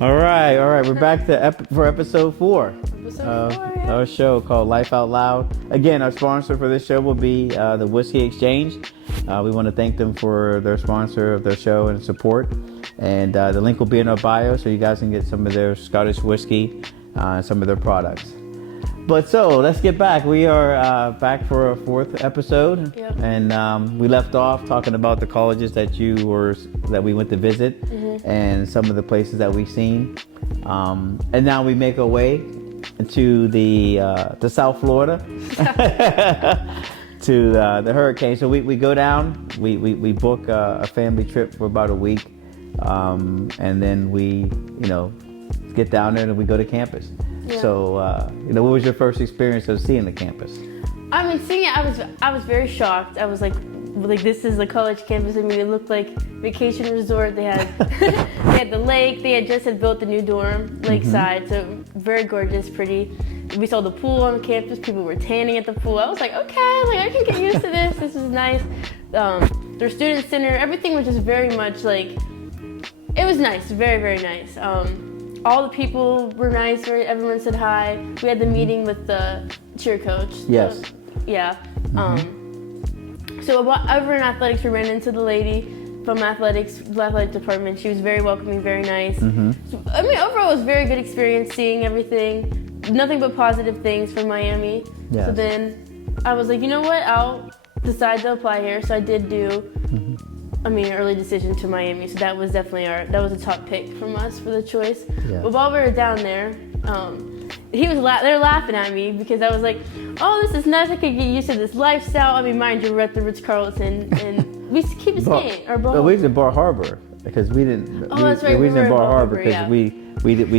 All right. We're back to for episode 4 Episode 4, yeah. our show called Life Out Loud. Again, our sponsor for this show will be the Whiskey Exchange. We want to thank them for their sponsor of their show and support. And the link will be in our bio, so you guys can get some of their Scottish whiskey, some of their products. But so let's get back. We are back for our 4th episode, Yep. and we left off talking about the colleges that we went to visit, and some of the places that we've seen. And now we make our way to to South Florida, to the hurricane. So we go down. We book a family trip for about a week, and then we get down there and we go to campus. Yeah. So, what was your first experience of seeing the campus? I mean, seeing it, I was very shocked. I was like this is a college campus. I mean, it looked like vacation resort. They had they had the lake. They had built the new dorm lakeside, so very gorgeous, pretty. We saw the pool on campus. People were tanning at the pool. I was like, okay, I can get used to this. This is nice. Their student center, everything was just very much it was nice, very, very nice. All the people were nice. Everyone said hi. We had the meeting with the cheer coach. Yes. Yeah. So over in athletics, we ran into the lady from the athletic department. She was very welcoming, very nice. So, I mean, overall, it was a very good experience seeing everything. Nothing but positive things from Miami. Yes. So then I was like, you know what? I'll decide to apply here. So I did do an early decision to Miami, so that was definitely that was a top pick from us for the choice. Yeah. But while we were down there, they're laughing at me because I was like, oh, this is nice, I could get used to this lifestyle. I mean, mind you, we're at the Ritz-Carlton, and we keep staying. We was in Bar Harbor, because we didn't. Oh, that's right, We was in Bar Harbor because yeah. we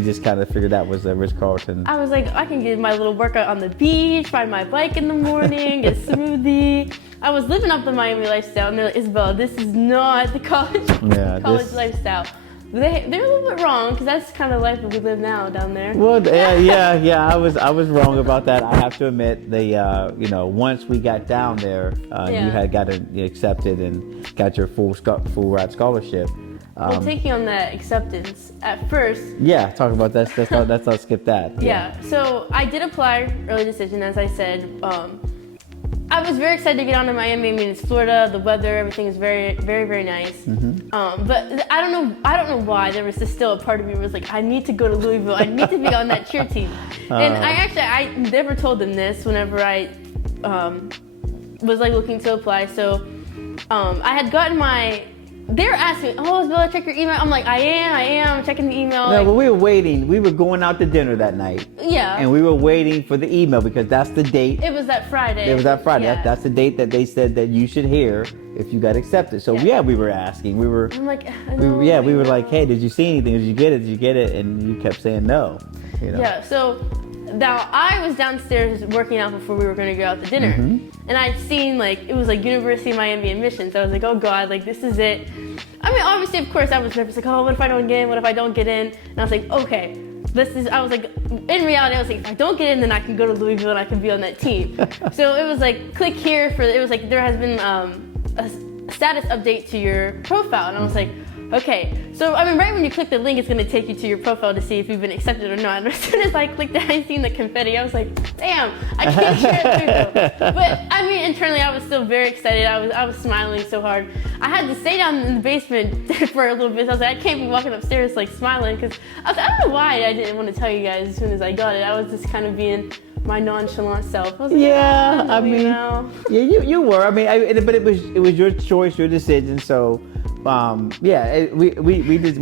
just kind of figured that was the Ritz-Carlton. I was like, I can get my little workout on the beach, ride my bike in the morning, get a smoothie. I was living up the Miami lifestyle, and they're like, Isabel, this is not the college lifestyle. They're a little bit wrong, because that's the kind of life that we live now down there. Well, yeah. I was wrong about that. I have to admit. Once we got down there, you had gotten accepted and got your full ride scholarship. Well, taking on that acceptance at first. Yeah, talk about that. Let's not skip that. Yeah. So I did apply early decision, as I said. I was very excited to get on to Miami. I mean, it's Florida. The weather, everything is very, very, very nice. But I don't know why there was still a part of me who was like, I need to go to Louisville. I need to be on that cheer team. And I never told them this whenever I was looking to apply. So I had gotten they were asking, oh, Isabella, check your email. I'm like, I am checking the email. No, but we were waiting. We were going out to dinner that night. Yeah. And we were waiting for the email because that's the date. It was that Friday. It was that Friday. Yeah. That's the date that they said that you should hear if you got accepted. So we were asking. We were like, like, hey, did you see anything? Did you get it? Did you get it? And you kept saying no. Yeah. So now I was downstairs working out before we were going to go out to dinner, and I'd seen it was University of Miami admissions. I was like, oh God, this is it. I mean, obviously, of course, I was nervous. Oh, what if I don't get in? What if I don't get in? And I was like, okay, I was like, in reality, I was like, if I don't get in, then I can go to Louisville and I can be on that team. So it was click here there has been a status update to your profile. And I was like, okay. So, right when you click the link, it's going to take you to your profile to see if you've been accepted or not. And as soon as I clicked that, I seen the confetti. I was like, damn, I can't share it through. But, internally, I was still very excited. I was smiling so hard. I had to stay down in the basement for a little bit. I was like, I can't be walking upstairs smiling, because I don't know why I didn't want to tell you guys as soon as I got it. I was just kind of being my nonchalant self. I was like, you were. But it was your choice, your decision. So, we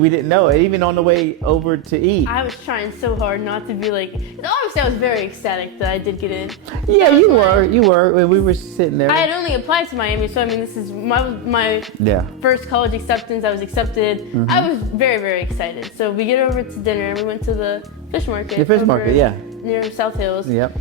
didn't know. And even on the way over to eat, I was trying so hard not to be obviously I was very ecstatic that I did get in. Yeah, you were. When we were sitting there, I had only applied to Miami, so this is my first college acceptance. I was accepted. I was very, very excited. So we get over to dinner, and we went to the fish market. The fish market, near South Hills. Yep.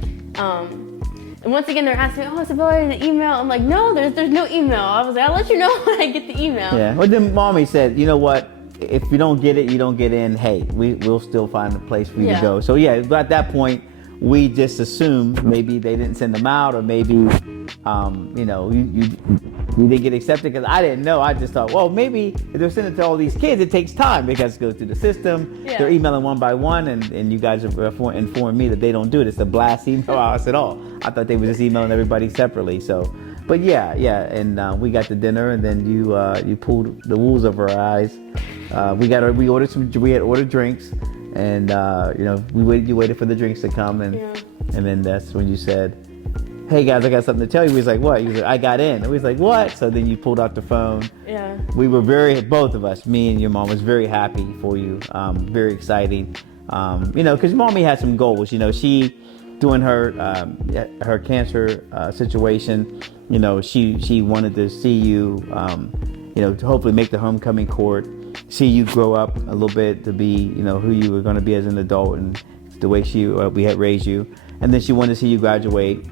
And once again, they're asking, oh, Isabella, the email. I'm like, no, there's no email. I was like, I'll let you know when I get the email. Yeah. Well, then Mommy said, you know what? If you don't get it, you don't get in. Hey, we'll still find a place for you to go. So at that point, we just assumed maybe they didn't send them out, or maybe, you know, you didn't get accepted, because I didn't know. I just thought, well, maybe if they're sending it to all these kids, it takes time because it goes through the system. Yeah. They're emailing one by one, and you guys have informed me that they don't do it. It's a blast email house at all. I thought they were just emailing everybody separately. So, but yeah, and we got to dinner, and then you pulled the wool over our eyes. We had ordered drinks, and you know, you waited for the drinks to come, and then that's when you said, hey guys, I got something to tell you. We was like, what? You was like, I got in. And we was like, what? So then you pulled out the phone. Yeah. We were both of us, me and your mom, was very happy for you. Very exciting. You know, because mommy had some goals. You know, she, doing her cancer situation, you know, she wanted to see you, you know, to hopefully make the homecoming court, see you grow up a little bit to be, you know, who you were going to be as an adult, and the way we had raised you. And then she wanted to see you graduate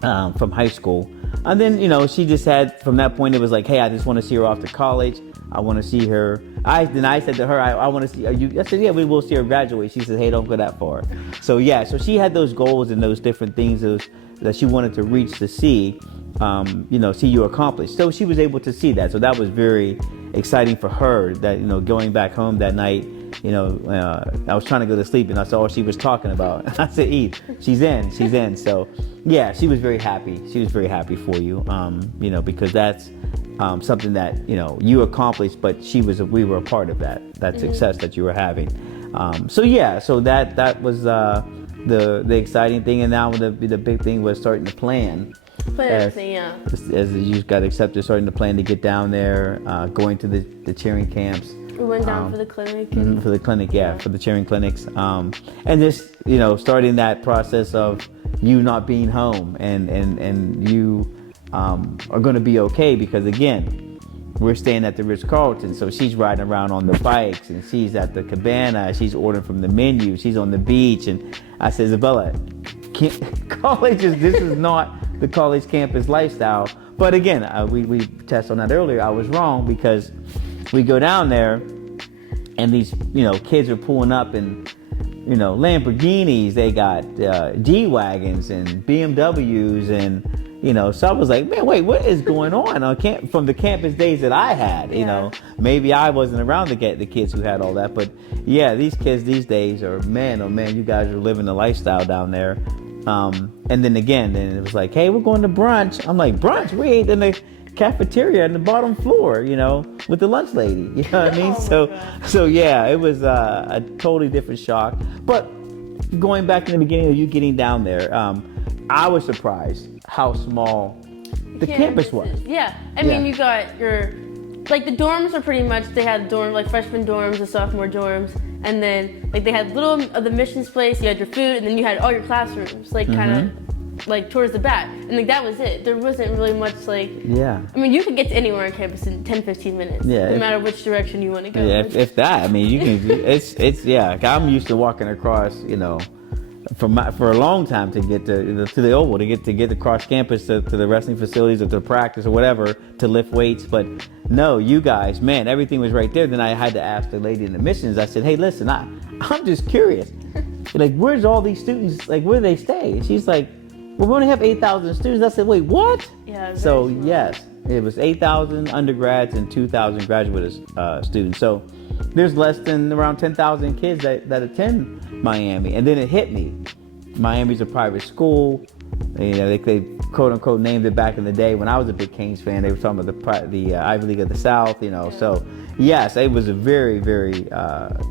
from high school. And then, you know, she just had, from that point, it was like, hey, I just want to see her off to college. I want to see her. I said to her, I want to see you. I said, yeah, we will see her graduate. She said, hey, don't go that far. So yeah, so she had those goals and those different things that she wanted to reach to see, you know, see you accomplish. So she was able to see that. So that was very exciting for her, that, you know, going back home that night, you know, I was trying to go to sleep, and that's all she was talking about. I said, Eve, she's in. So yeah, she was very happy. She was very happy for you, you know, because that's something that, you know, you accomplished, but we were a part of that success that you were having. So yeah, so that was the exciting thing. And now the big thing was starting to plan. Everything, yeah. As you got accepted, starting to plan to get down there, going to the cheering camps. We went down for the clinic. For the clinic, for the cheering clinics. And just, you know, starting that process of you not being home, and you are going to be okay, because again, we're staying at the Ritz-Carlton, so she's riding around on the bikes, and she's at the cabana, she's ordering from the menu, she's on the beach. And I said, Isabella, this is not the college campus lifestyle. But again, we tested on that earlier. I was wrong, because we go down there, and these, you know, kids are pulling up in, you know, Lamborghinis. They got G-Wagons and BMWs, and, you know, so I was like, man, wait, what is going on? From the campus days that I had, you know, maybe I wasn't around to get the kids who had all that, but yeah, these kids these days are, man, oh man, you guys are living the lifestyle down there. And then again, it was like, hey, we're going to brunch. I'm like, brunch? We ate in the cafeteria on the bottom floor, you know, with the lunch lady. You know what I mean? So yeah, it was a totally different shock. But going back in the beginning of you getting down there, I was surprised how small the campus was. Yeah, I mean, you got like the dorms are pretty much, they had dorms, like freshman dorms and sophomore dorms. And then, like, they had little of the missions place, you had your food, and then you had all your classrooms, like, kind of, like, towards the back. And, like, that was it. There wasn't really much, like... Yeah. I mean, you could get to anywhere on campus in 10, 15 minutes. Yeah. No matter which direction you want to go. Yeah, if that. I mean, you can... It's yeah. I'm used to walking across, you know, for a long time to get to the Oval, to get across campus to the wrestling facilities or to practice or whatever, to lift weights. But no, you guys, man, everything was right there. Then I had to ask the lady in admissions. I said, hey, listen, I'm just curious. Like, where's all these students? Like, where do they stay? And she's like, well, we only have 8,000 students. I said, wait, what? Yeah. So yes, it was 8,000 undergrads and 2,000 graduate students. So there's less than around 10,000 kids that attend Miami. And then it hit me. Miami's a private school. You know, they quote unquote named it back in the day when I was a big Canes fan. They were talking about the Ivy League of the South. You know, so yes, it was a very, very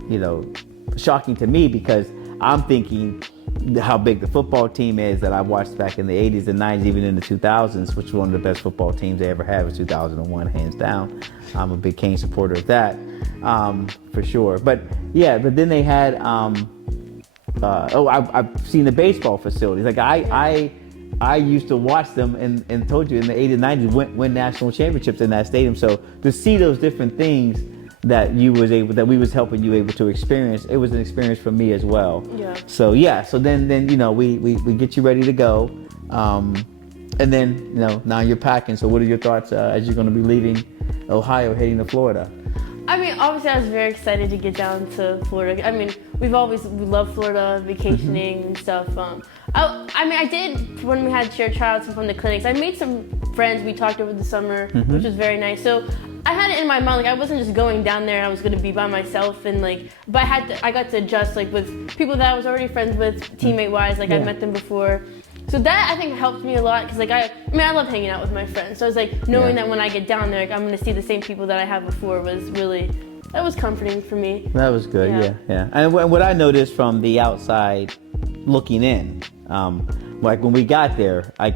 you know, shocking to me, because I'm thinking how big the football team is that I watched back in the 80s and 90s, even in the 2000s, which was one of the best football teams they ever had, was 2001, hands down. I'm a big Kane supporter of that, for sure. But yeah, but then they had, I've seen the baseball facilities. Like I used to watch them and told you in the 80s and 90s win national championships in that stadium. So to see those different things that we was helping you able to experience, it was an experience for me as well. Yeah. So yeah, so then you know, we get you ready to go, and then, you know, now you're packing. So what are your thoughts as you're going to be leaving Ohio, heading to Florida? I mean, obviously I was very excited to get down to Florida. I mean, we loved Florida, vacationing and stuff. I did, when we had shared tryouts from the clinics, I made some friends. We talked over the summer, which was very nice. So I had it in my mind, like I wasn't just going down there and I was going to be by myself, and like, but I got to adjust like with people that I was already friends with, teammate wise, like I met them before. So that I think helped me a lot, because like I love hanging out with my friends. So I was like knowing that when I get down there, like, I'm going to see the same people that I had before that was comforting for me. That was good, yeah. And what I noticed from the outside looking in, like when we got there, I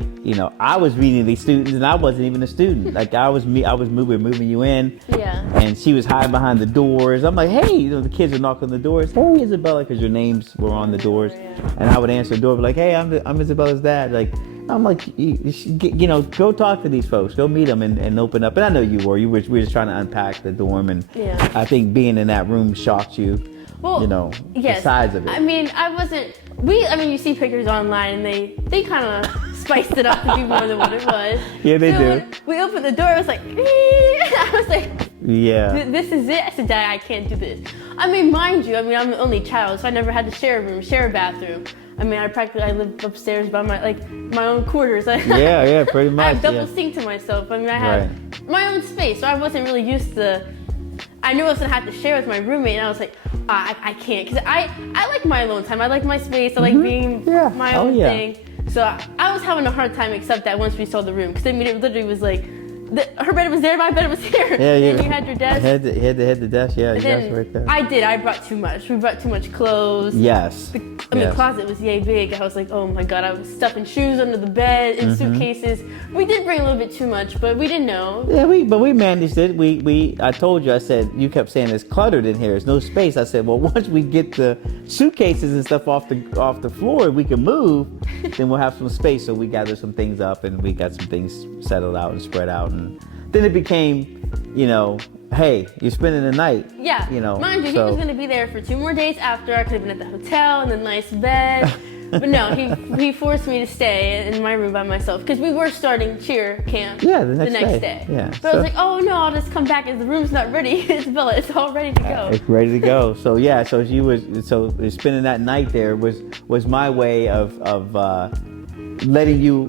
was meeting these students and I wasn't even a student. Like I was moving you in. Yeah. And she was hiding behind the doors. I'm like, hey, the kids are knocking on the doors. Hey, Isabella, because your names were on the doors. And I would answer the door, like, hey, I'm Isabella's dad. Like, I'm like, go talk to these folks, go meet them and open up. And I know you were just trying to unpack the dorm, and I think being in that room shocked you. Well, the size of it. I mean, you see pictures online and they kind of spiced it up to be more than what it was. Yeah, they do. When we opened the door, I was like, I was like, yeah, this is it. I said, Dad, I can't do this. I mean, mind you, I'm the only child, so I never had to share a room, share a bathroom. I mean, I lived upstairs by my own quarters. Yeah, pretty much. I have double sink to myself. I mean, I have my own space, so I wasn't really used to. I knew I was gonna have to share with my roommate, and I was like, I can't, because I like my alone time. I like my space. I like being my own thing. So I was having a hard time accept that once we saw the room, because I mean, it literally was like, her bed was there, my bed was here. Yeah. And you had your desk. Had the desk. Yeah, you guys were right there. I brought too much. We brought too much clothes. Yes. The closet was yay big. I was like, oh my God, I was stuffing shoes under the bed and suitcases. We did bring a little bit too much, but we didn't know. Yeah, but we managed it. I told you, I said, you kept saying it's cluttered in here. There's no space. I said, well, once we get the suitcases and stuff off the floor, we can move, then we'll have some space. So we gathered some things up and we got some things settled out and spread out. And then it became, hey, you're spending the night. Yeah. Mind you, he was going to be there for 2 more days after. I could have been at the hotel in a nice bed. But no, he forced me to stay in my room by myself, because we were starting cheer camp the next day. Yeah. But I was like, oh no, I'll just come back if the room's not ready. Isabella, it's all ready to go. It's ready to go. So spending that night there was my way of letting you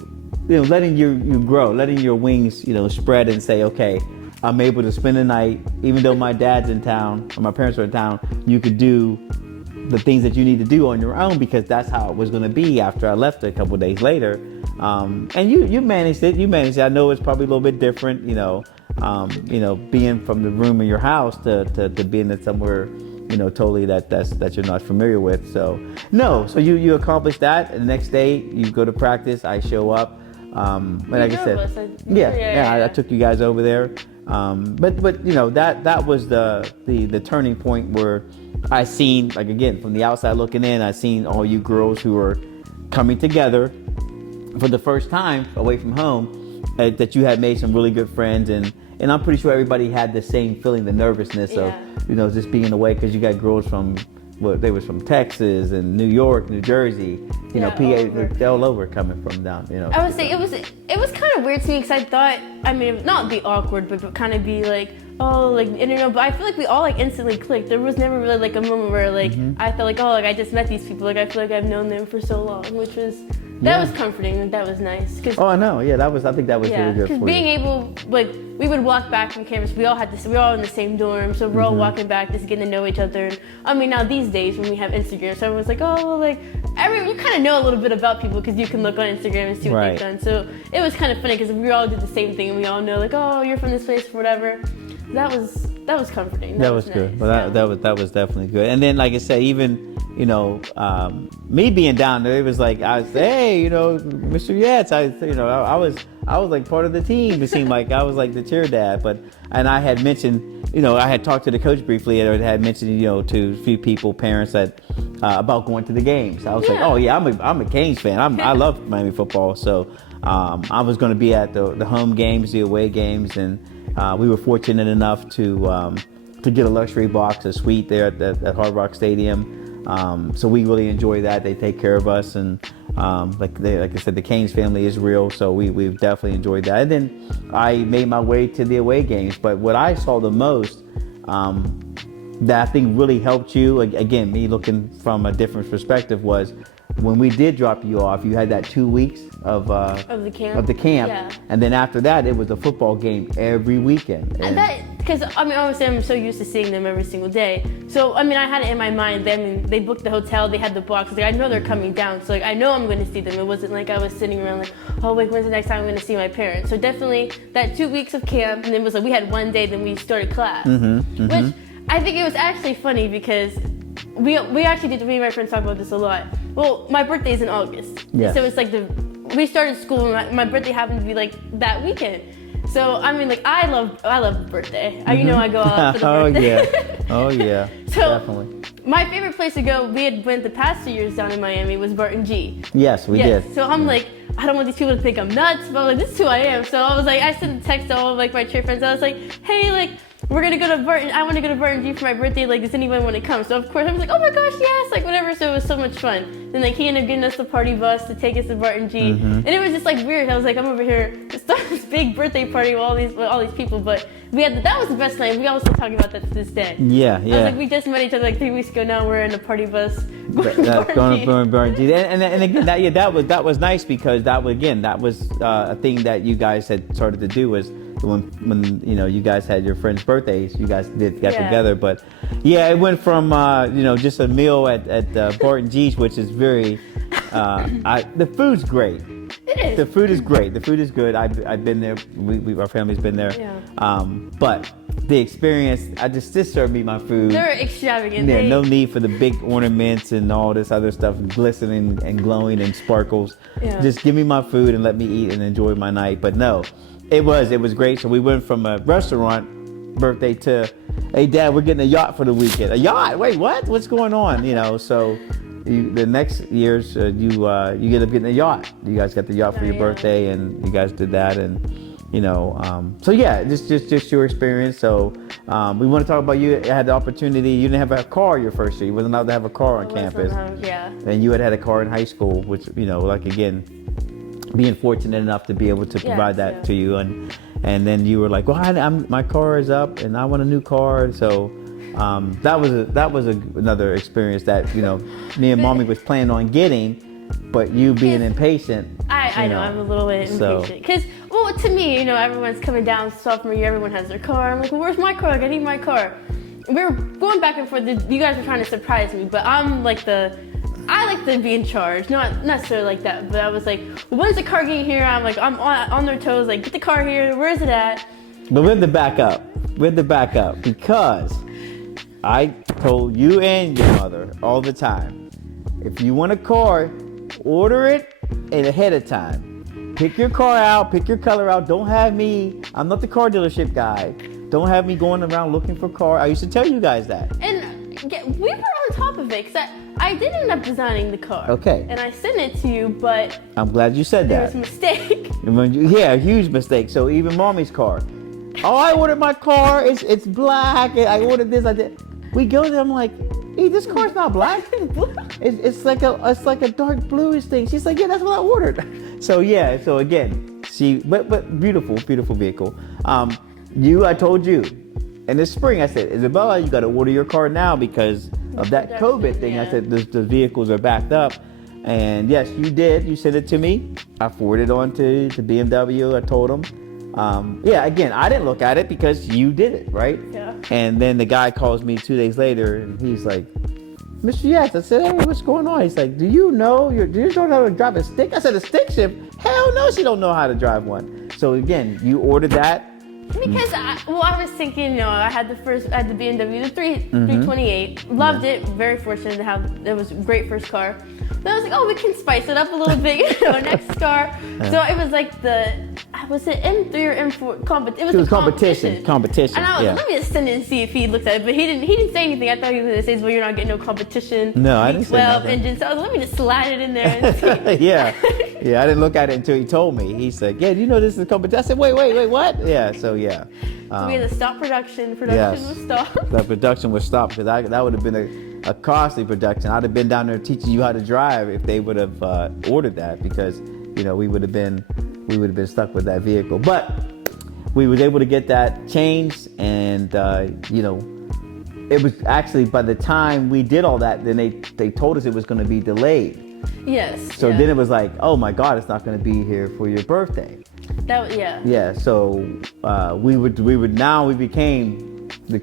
grow, letting your wings, spread and say, okay, I'm able to spend the night, even though my dad's in town or my parents are in town, you could do the things that you need to do on your own, because that's how it was going to be after I left a couple of days later. And you managed it. I know it's probably a little bit different, being from the room in your house to being in somewhere, totally that you're not familiar with. So you accomplished that. And the next day you go to practice. I show up. Like I said, I took you guys over there. But that was the turning point where I seen, like, again, from the outside looking in, I seen all you girls who were coming together for the first time away from home, that you had made some really good friends, and I'm pretty sure everybody had the same feeling, the nervousness of just being away, because you got girls from. Well, they was from Texas and New York, New Jersey, PA, they're all over coming from down, I would say it was kind of weird to me, because I thought, not be awkward, but kind of be like, but I feel like we all instantly clicked. There was never really a moment where I felt like, I just met these people. I feel like I've known them for so long, which was, that was comforting. That was nice. I know. Yeah, I think that was really good for you. Because being able, we would walk back from campus. We all in the same dorm, so we're all walking back, just getting to know each other. And, now these days when we have Instagram, so everyone's like, you kind of know a little bit about people, because you can look on Instagram and see what they've done. So it was kind of funny, because we all did the same thing, and we all know you're from this place or whatever. That was comforting. That was good. Nice. Well, that was definitely good. And then, like I said, even me being down there, it was like I was, hey, Mr. Yates, I was like part of the team. It seemed like I was like the cheer dad. And I had mentioned, I had talked to the coach briefly, and I had mentioned, to a few people, parents, that about going to the games. I was like, oh yeah, I'm a Canes fan. I love Miami football. So I was going to be at the home games, the away games, and we were fortunate enough to get a luxury box, a suite there at Hard Rock Stadium. So we really enjoy that. They take care of us, and like I said, the Canes family is real, so we've definitely enjoyed that. And then I made my way to the away games, but what I saw the most that I think really helped you. Again, me looking from a different perspective was when we did drop you off, you had that 2 weeks of the camp. Yeah. And then after that, it was a football game every weekend. And that, because I mean, obviously, I'm so used to seeing them every single day. So I mean, I had it in my mind. They booked the hotel, they had the box. Like, I know they're coming down, so like I know I'm going to see them. It wasn't like I was sitting around like, oh, like when's the next time I'm going to see my parents? So definitely that 2 weeks of camp, and then it was like we had one day, then we started class, which I think it was actually funny because we actually did. Me and my friends talk about this a lot. Well, my birthday's in August, yes. So it's like we started school, and my birthday happened to be like that weekend. So I mean, like I love the birthday. You know, I go out for the birthday. Oh yeah. So definitely. My favorite place to go, we had went the past 2 years down in Miami, was Barton G. Yes, we did. So I'm like, I don't want these people to think I'm nuts, but I'm like, this is who I am. So I was like, I sent a text to all of like my church friends. I was like, hey, like, we're gonna go to Barton. I want to go to Barton G for my birthday. Like, does anyone want to come? So of course I was like, oh my gosh, yes, like whatever. So it was so much fun. Then like he ended up getting us the party bus to take us to Barton G, and it was just like weird. I was like, I'm over here to start this big birthday party with all these people, but that was the best night. We all still talking about that to this day. Yeah. I was like, we just met each other like 3 weeks ago. Now we're in a party bus going to Barton G. And again, that was nice because that was a thing that you guys had started to do was when you know you guys had your friends' birthdays, you guys got together. But yeah, it went from just a meal at Barton G's, which is very the food's great. It is. The food is great. The food is good. I've been there. Our family's been there. Yeah. But the experience, just serve me my food. They're extravagant. Yeah, no need for the big ornaments and all this other stuff, glistening and glowing and sparkles. Yeah. Just give me my food and let me eat and enjoy my night. But no, it was great. So we went from a restaurant birthday to, hey Dad, we're getting a yacht for the weekend. A yacht? Wait, what? What's going on? So the next years you get up getting a yacht. You guys got the yacht for your birthday, and you guys did that, and so yeah, just your experience. So we want to talk about you had the opportunity. You didn't have a car your first year. You wasn't allowed to have a car on campus. And you had a car in high school, which like again, being fortunate enough to be able to provide that to you, and then you were like, well, my car is up, and I want a new car. So that was another experience that me and Mommy was planning on getting, but you being impatient. I know I'm a little bit impatient because, well, to me, everyone's coming down sophomore year. Everyone has their car. I'm like, well, where's my car? I need my car. We were going back and forth. You guys were trying to surprise me, but I like to be in charge, not necessarily like that. But I was like, well, when's the car getting here? I'm like, I'm on their toes. Like, get the car here. Where is it at? But we had to back up because I told you and your mother all the time, if you want a car, order it ahead of time. Pick your car out, pick your color out. Don't have me, I'm not the car dealership guy. Don't have me going around looking for car. I used to tell you guys that. And we were on top of it because I did end up designing the car. Okay. And I sent it to you, but I'm glad you said there that. was a mistake. Yeah, a huge mistake. So even Mommy's car. Oh, I ordered my car. It's black. I ordered this. I did. We go there. I'm like, hey, this car's not black. It's like a dark bluish thing. She's like, yeah, that's what I ordered. So yeah. So again, but beautiful vehicle. I told you in the spring. I said, Isabella, you got to order your car now because of that COVID thing. I said the vehicles are backed up. And yes, you did. You sent it to me. I forwarded it on to BMW. I told them. Again, I didn't look at it because you did it, right? Yeah. And then the guy calls me 2 days later and he's like, Mr. Yates, I said, hey, what's going on? He's like, do you know how to drive a stick? I said, a stick shift? Hell no, she don't know how to drive one. So again, you ordered that. Because I was thinking, I had the BMW, the 328. Loved it. Very fortunate to have. It was a great first car. Then I was like, oh, we can spice it up a little bit. Next car. So it was like was it M3 or M4? It was competition. And I was like, let me just send it and see if he looked at it. But he didn't say anything. I thought he was going to say, well, you're not getting no competition. No, I didn't say nothing. Engine. So I was like, let me just slide it in there and see. Yeah, I didn't look at it until he told me. He's like, yeah, do you know this is a competition? I said, wait, what? Yeah, so yeah. So we had to stop production. Production was stopped. The production was stopped because that would have been a costly production. I'd have been down there teaching you how to drive if they would have ordered that because we would have been stuck with that vehicle. But we was able to get that changed, and it was actually, by the time we did all that, then they told us it was going to be delayed. Yes. So then it was like, oh my God, it's not going to be here for your birthday. Yeah. So we became the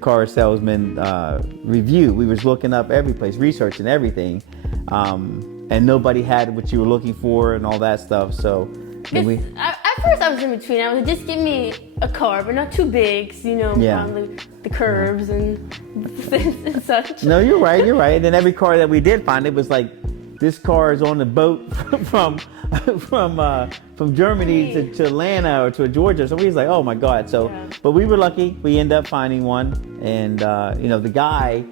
car salesman review. We was looking up every place, researching everything, and nobody had what you were looking for and all that stuff. So then at first I was in between. I was like, just give me a car, but not too big, so, on the curves and and such. No, you're right. And then every car that we did find, it was like, this car is on the boat from Germany to Atlanta or to Georgia. So we was like, oh my God. So, but we were lucky. We ended up finding one, and the guy,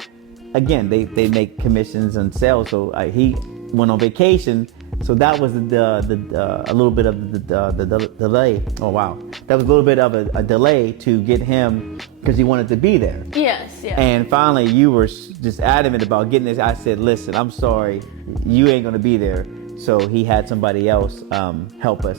again, they make commissions and sales. So he went on vacation. So that was a little bit of the delay. Oh wow, that was a little bit of a delay to get him, because he wanted to be there. Yes. And finally, you were just adamant about getting this. I said, listen, I'm sorry, you ain't gonna be there. So he had somebody else help us,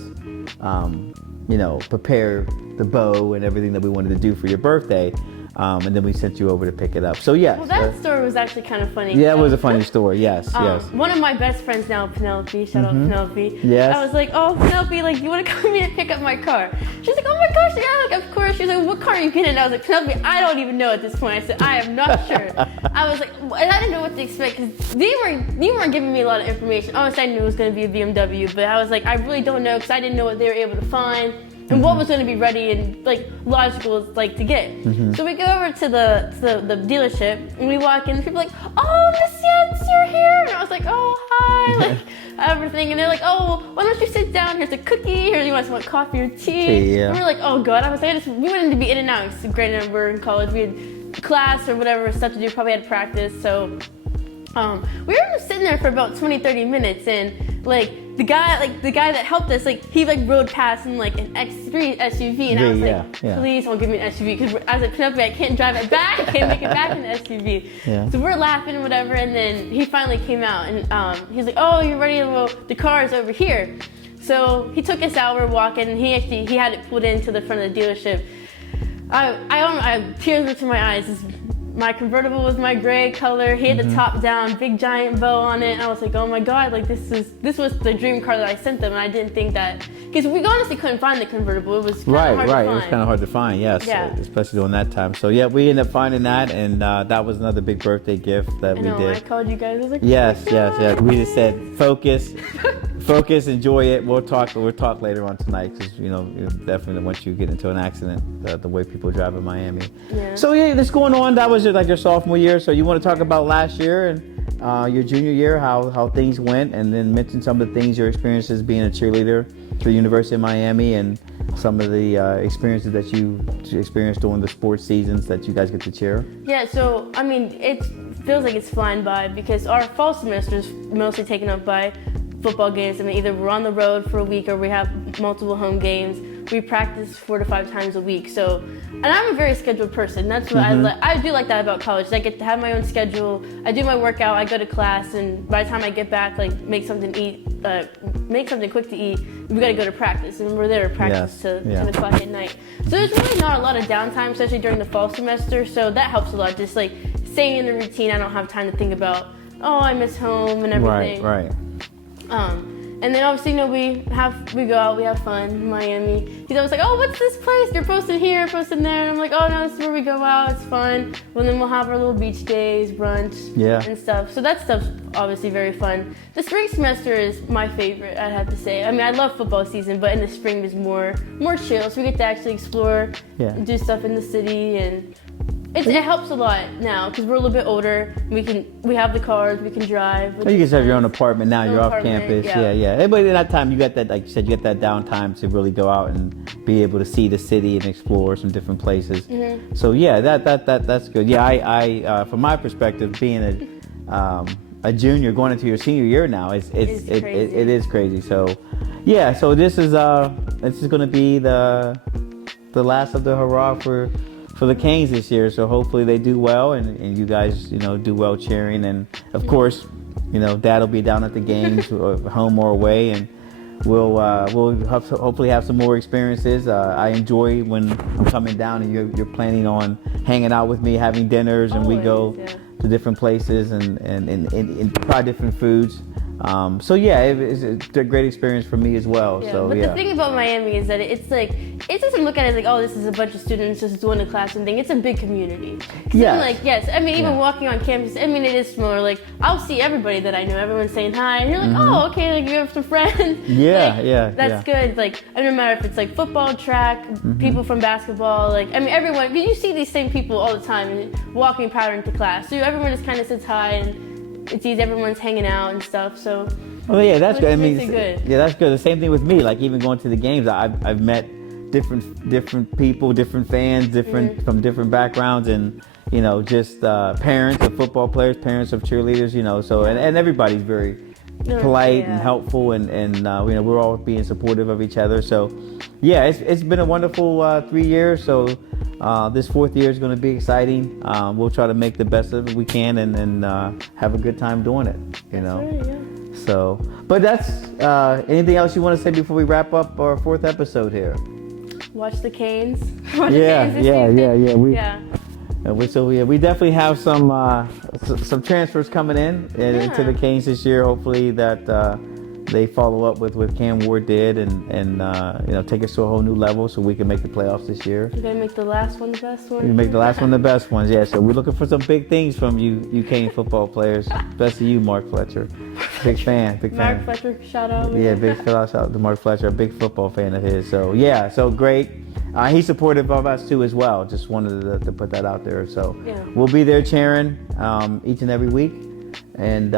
prepare the bow and everything that we wanted to do for your birthday. And then we sent you over to pick it up. So yes. Well, that story was actually kind of funny. Yeah, it was a funny story. Yes. One of my best friends now, Penelope. Shout out Penelope. Yes. I was like, oh, Penelope, like, you want to come here and pick up my car? She's like, oh my gosh, yeah, like, of course. She's like, what car are you getting? I was like, Penelope, I don't even know at this point. I said, I am not sure. I was like, and I didn't know what to expect, because you weren't giving me a lot of information. Obviously, I knew it was going to be a BMW, but I was like, I really don't know, because I didn't know what they were able to find. And what was going to be ready and like logical to get. So we go over to the dealership and we walk in and people are like, oh, Miss Jens, you're here. And I was like, oh, hi, like everything. And they're like, oh, why don't you sit down? Here's a cookie. Here, you want coffee or tea? Yeah. And we're like, oh God. I was like, we wanted to be in and out. It's great enough. We're in college. We had class or whatever stuff to do. Probably had practice. So we were just sitting there for about 20-30 minutes, and like the guy that helped us, like he rode past in like an X3 SUV, and I was like, please don't give me an SUV, because I was like, Penelope, I can't drive it back, I can't make it back in the SUV. So we're laughing and whatever, and then he finally came out, and he's like, oh, you're ready? Well, the car is over here. So he took us out, we're walking, and he had it pulled into the front of the dealership. I tears were to my eyes. My convertible was my gray color. He had the top down, big giant bow on it. And I was like, oh my God, like this was the dream car that I sent them. And I didn't think that, because we honestly couldn't find the convertible. It was kind of hard to find. It was kind of hard to find, yes, especially during that time. So yeah, we ended up finding that, and that was another big birthday gift that we did. I called you guys. I was like, yes. We just said, focus, enjoy it. We'll talk later on tonight, because definitely once you get into an accident, the way people drive in Miami. Yeah. So yeah, this going on. That was your sophomore year. So you want to talk about last year and your junior year, how things went, and then mention some of the things, your experiences being a cheerleader for the University of Miami, and some of the experiences that you experienced during the sports seasons that you guys get to cheer. Yeah. So I mean, it feels like it's flying by, because our fall semester is mostly taken up by football games. I mean, either we're on the road for a week or we have multiple home games. We practice 4 to 5 times a week. So, and I'm a very scheduled person. That's what I do like that about college. I get to have my own schedule. I do my workout. I go to class, and by the time I get back, like make something quick to eat. We got to go to practice, and we're there to practice till 10 o'clock at night. So there's really not a lot of downtime, especially during the fall semester. So that helps a lot. Just like staying in the routine. I don't have time to think about, oh, I miss home and everything. Right. And then obviously, we go out, we have fun in Miami. He's always like, oh, what's this place? You're posting here, posting there. And I'm like, oh no, this is where we go out, it's fun. Well, then we'll have our little beach days, brunch, and stuff. So that stuff's obviously very fun. The spring semester is my favorite, I'd have to say. I mean, I love football season, but in the spring is more chill. So we get to actually explore, do stuff in the city, and it helps a lot now, because we're a little bit older. We have the cars, we can drive. You just have your own apartment now. You're off campus. Yeah. But in that time, you got that, like you said, you get that downtime to really go out and be able to see the city and explore some different places. So yeah, that's good. Yeah, I from my perspective, being a junior going into your senior year now, it is crazy. So yeah, so this is going to be the last of the hurrah for the Canes this year. So hopefully they do well, and you guys, do well cheering. And of course, Dad will be down at the games, home or away, and we'll hopefully have some more experiences. I enjoy when I'm coming down and you're planning on hanging out with me, having dinners, and we go to different places and try different foods. So yeah, it's a great experience for me as well. Yeah, so but the thing about Miami is that it's like, it doesn't look at it as like, oh, this is a bunch of students just doing a classroom thing. It's a big community. Yeah. Like, yes, I mean, even walking on campus, I mean, it is similar. Like, I'll see everybody that I know, everyone's saying hi, and you're like, oh, okay, like you have some friends. Yeah, like, that's good. Like, it doesn't matter if it's like football, track, people from basketball. Like, I mean, everyone, because you see these same people all the time and walking pattern to class. So everyone just kind of sits hi and it's easy, everyone's hanging out and stuff. So. Well, yeah, that's good. I mean, good. Yeah, that's good. The same thing with me. Like even going to the games, I've met different people, different fans, from different backgrounds, and just parents of football players, parents of cheerleaders. So and everybody's very polite and helpful, and we're all being supportive of each other. So yeah, it's been a wonderful 3 years. So this fourth year is going to be exciting. We'll try to make the best of it we can, and have a good time doing it. Right, yeah. So, but that's anything else you want to say before we wrap up our fourth episode here? Watch the Canes. Yeah. We definitely have some transfers coming into the Canes this year. Hopefully that they follow up with what Cam Ward did and take us to a whole new level so we can make the playoffs this year. You gotta make the last one the best one. You make the last one the best ones, yeah. So we're looking for some big things from you Cane football players, especially you, Mark Fletcher. Big fan. Mark Fletcher, shout out. Yeah, big shout out to Mark Fletcher, a big football fan of his. So yeah, so great. He's supportive of us too as well. Just wanted to put that out there. So we'll be there cheering each and every week. And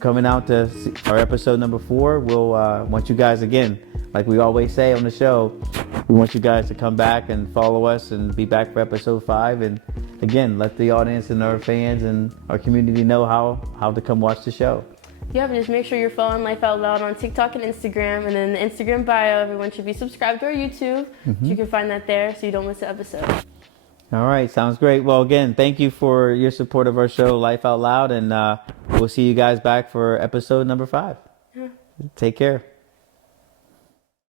coming out to our episode number 4, we'll want you guys, again, like we always say on the show, we want you guys to come back and follow us and be back for episode 5. And again, let the audience and our fans and our community know how to come watch the show. Yeah, but just make sure you're following Life Out Loud on TikTok and Instagram, and then the Instagram bio, everyone should be subscribed to our YouTube. So you can find that there so you don't miss an episode. All right, sounds great. Well, again, thank you for your support of our show, Life Out Loud, and we'll see you guys back for episode number 5. Take care.